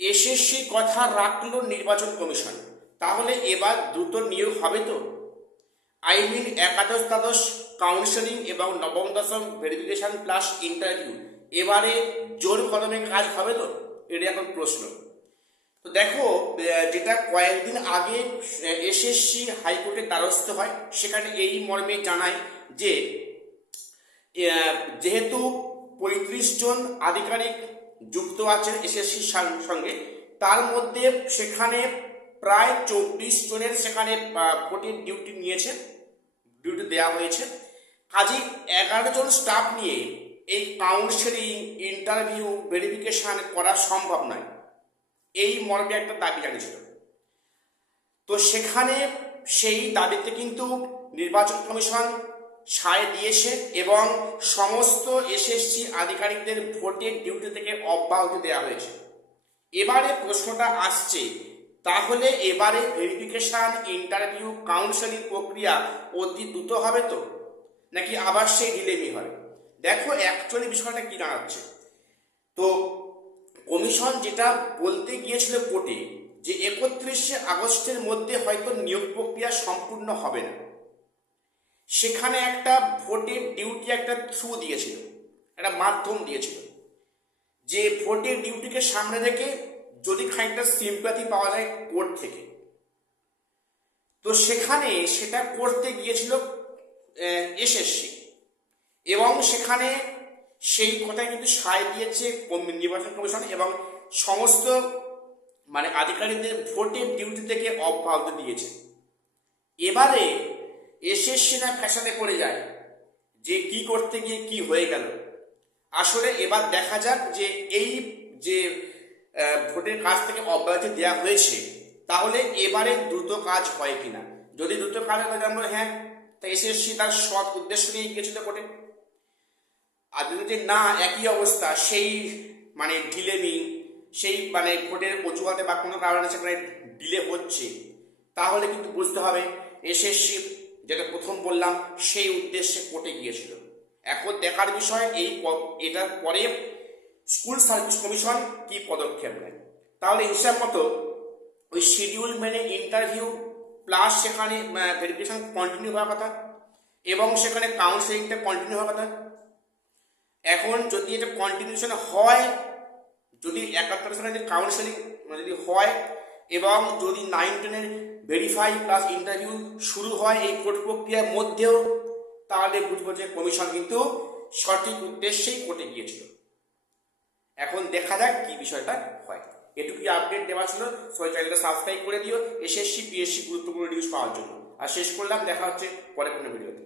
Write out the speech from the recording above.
SSC কথা রাখলো নির্বাচন কমিশন, তাহলে এবার দ্রুত নিয়োগ হবে তো? একাদশ দ্বাদশ কাউন্সেলিং এবং নবম দশম ভেরিফিকেশন প্লাস ইন্টারভিউ এবারে জোর কদমে কাজ হবে তো? এটা এখন প্রশ্ন। তো দেখো, যেটা কয়েকদিন আগে এসএসসি হাইকোর্টের দ্বারস্থ হয়, সেখানে এই মর্মে জানায় যে যেহেতু 35 জন আধিকারিক যুক্ত আছেন এসএসসির সঙ্গে, তার মধ্যে সেখানে প্রায় 24 জনের সেখানে ভোটের ডিউটি দেওয়া হয়েছে। কাজেই 11 জন স্টাফ নিয়ে এই কাউন্সেলিং, ইন্টারভিউ, ভেরিফিকেশন করা সম্ভব নয়, এই মর্মে একটা দাবি জানিয়েছিল। তো সেখানে সেই দাবিতে কিন্তু নির্বাচন কমিশন সায় দিয়েছে এবং সমস্ত এসএসসি আধিকারিকদের ভোটের ডিউটি থেকে অব্যাহতি দেওয়া হয়েছে। এবারে প্রশ্নটা আসছে, তাহলে এবারে ভেরিফিকেশন, ইন্টারভিউ, কাউন্সেলিং প্রক্রিয়া অতি দ্রুত হবে তো, নাকি আবার সেই ডিলেমি হবে? দেখো, অ্যাকচুয়ালি বিষয়টা কি দাঁড়াচ্ছে। তো কমিশন যেটা বলতে গিয়েছিল কোর্টে, যে 31শে আগস্টের মধ্যে হয়তো নিয়োগ প্রক্রিয়া সম্পূর্ণ হবে না, সেখানে একটা ভোটের ডিউটি একটা থ্রু দিয়েছিল, একটা মাধ্যম দিয়েছিল, যে ভোটের ডিউটিকে সামনে রেখে যদি খানিকটা সিম্প্যাথি পাওয়া যায় কোর্ট থেকে, তো সেখানে সেটা করতে গিয়েছিল এসএসসি, এবং সেখানে সেই কথায় কিন্তু সায় দিয়েছে নির্বাচন কমিশন এবং সমস্ত আধিকারিকদের ভোটের ডিউটি থেকে অব্যাহতি দিয়েছে। এবারে এসএসসি না ফ্যাশনে পড়ে যায় যে কি করতে গিয়ে কি হয়ে গেল। আসলে এবার দেখা যাক যে এই যে ভোটের কাজ থেকে অব্যাহতি দেওয়া হয়েছে, তাহলে এবারে দ্রুত কাজ হয় কিনা। যদি দ্রুত কাজ হয়, আমরা হ্যাঁ, তা এসএসসি তার সৎ উদ্দেশ্য নিয়ে গিয়েছিল ভোটে। আর যদি না একই অবস্থা, সেই ডিলেমি, সেই ভোটের অজুহাতে বা কোনো কারণে সেখানে ডিলে হচ্ছে, তাহলে কিন্তু বুঝতে হবে এসএসসি, যেটা প্রথম বললাম, সেই উদ্দেশ্যে কোর্টে গিয়েছিল। এখন দেখার বিষয় এটার পরে স্কুল সার্ভিস কমিশন কি পদক্ষেপ নেয়। তাহলে হিসাব মতো ওই শিডিউল মেনে ইন্টারভিউ প্লাস সেখানে ভেরিফিকেশন কন্টিনিউ হওয়ার কথা এবং সেখানে কাউন্সেলিংটা কন্টিনিউ হওয়ার কথা। এখন যদি এটা কন্টিনিউশন হয়, যদি 71 সালে যে কাউন্সেলিং যদি হয় এবং যদি 9-10-এর ভেরিফাই প্লাস ইন্টারভিউ শুরু হয় এই ভোট প্রক্রিয়ার মধ্যেও, তাহলে বুঝবো যে কমিশন কিন্তু সঠিক উদ্দেশ্যেই কোর্টে গিয়েছিল। এখন দেখা যাক কি বিষয়টা হয়। এটুকুই আপডেট দেওয়া ছিল। সবাই চ্যানেলটা সাবস্ক্রাইব করে দিও এসএসসি পিএসসি গুরুত্বপূর্ণ নিউজ পাওয়ার জন্য। আর শেষ করলাম, দেখা হচ্ছে পরে কোনো ভিডিওতে।